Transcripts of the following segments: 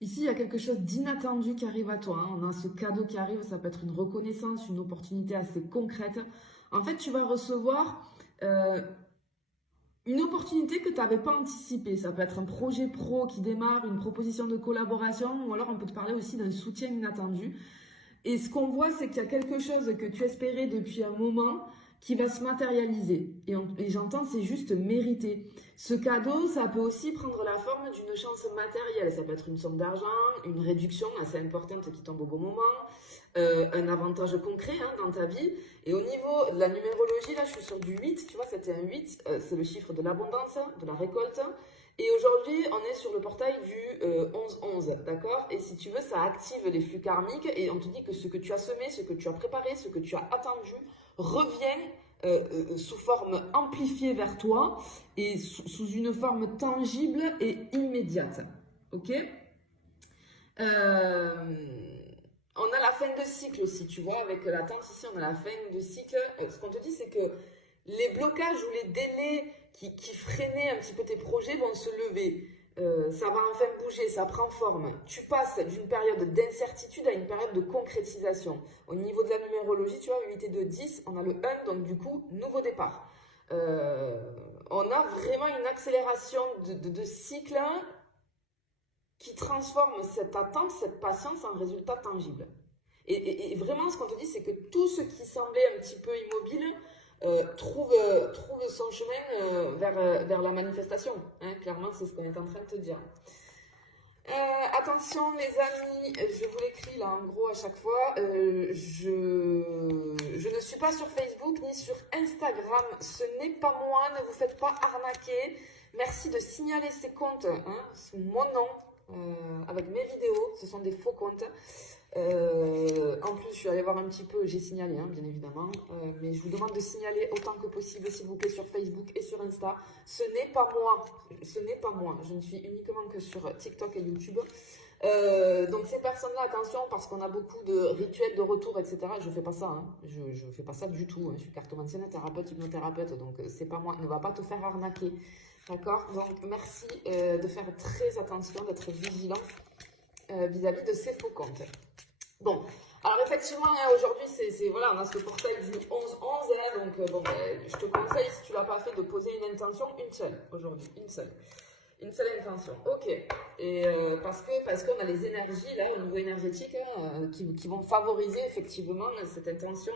Ici, il y a quelque chose d'inattendu qui arrive à toi, hein. On a ce cadeau qui arrive, ça peut être une reconnaissance, une opportunité assez concrète. En fait, tu vas recevoir euh, une opportunité que tu n'avais pas anticipée. Ça peut être un projet pro qui démarre, une proposition de collaboration, ou alors on peut te parler aussi d'un soutien inattendu. Et ce qu'on voit, c'est qu'il y a quelque chose que tu espérais depuis un moment qui va se matérialiser. Et j'entends, c'est juste mérité. Ce cadeau, ça peut aussi prendre la forme d'une chance matérielle. Ça peut être une somme d'argent, une réduction assez importante qui tombe au bon moment, un avantage concret dans ta vie. Et au niveau de la numérologie, là, je suis sur du 8. Tu vois, c'était un 8. C'est le chiffre de l'abondance, de la récolte. Et aujourd'hui, on est sur le portail du 11-11, d'accord? Et si tu veux, ça active les flux karmiques et on te dit que ce que tu as semé, ce que tu as préparé, ce que tu as attendu revient sous forme amplifiée vers toi et sous une forme tangible et immédiate. Ok? On a la fin de cycle aussi, tu vois, avec la tente ici, on a la fin de cycle. Ce qu'on te dit, c'est que les blocages ou les délais qui freinaient un petit peu tes projets vont se lever. Ça va enfin bouger, ça prend forme. Tu passes d'une période d'incertitude à une période de concrétisation. Au niveau de la numérologie, tu vois, 8 et 2, 10, on a le 1, donc du coup, nouveau départ. On a vraiment une accélération de cycle qui transforme cette attente, cette patience en résultat tangible. Et vraiment, ce qu'on te dit, c'est que tout ce qui semblait un petit peu immobile trouve son chemin vers la manifestation. Hein. Clairement, c'est ce qu'on est en train de te dire. Attention les amis, je vous l'écris là en gros à chaque fois, je ne suis pas sur Facebook ni sur Instagram, ce n'est pas moi, ne vous faites pas arnaquer. Merci de signaler ces comptes sous mon nom, avec mes vidéos, ce sont des faux comptes. En plus, je suis allée voir un petit peu, j'ai signalé, bien évidemment, mais je vous demande de signaler autant que possible, s'il vous plaît, sur Facebook et sur Insta. Ce n'est pas moi, je ne suis uniquement que sur TikTok et YouTube. Donc ces personnes-là, attention, parce qu'on a beaucoup de rituels de retour, etc. Je ne fais pas ça, je ne fais pas ça du tout. Je suis cartomancienne, thérapeute, hypnothérapeute, donc c'est pas moi, ne va pas te faire arnaquer. D'accord? Donc merci de faire très attention, d'être vigilant vis-à-vis de ces faux comptes. Bon, alors effectivement, aujourd'hui, voilà, on a ce portail du 11-11, donc bon, je te conseille, si tu ne l'as pas fait, de poser une intention, une seule, aujourd'hui, une seule intention, ok, et parce qu'on a les énergies, là, au niveau énergétique, qui vont favoriser, effectivement, cette intention,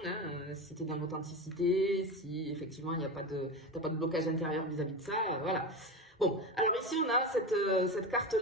si tu es dans l'authenticité, si, effectivement, t'as pas de blocage intérieur vis-à-vis de ça, voilà. Bon, alors ici, on a cette carte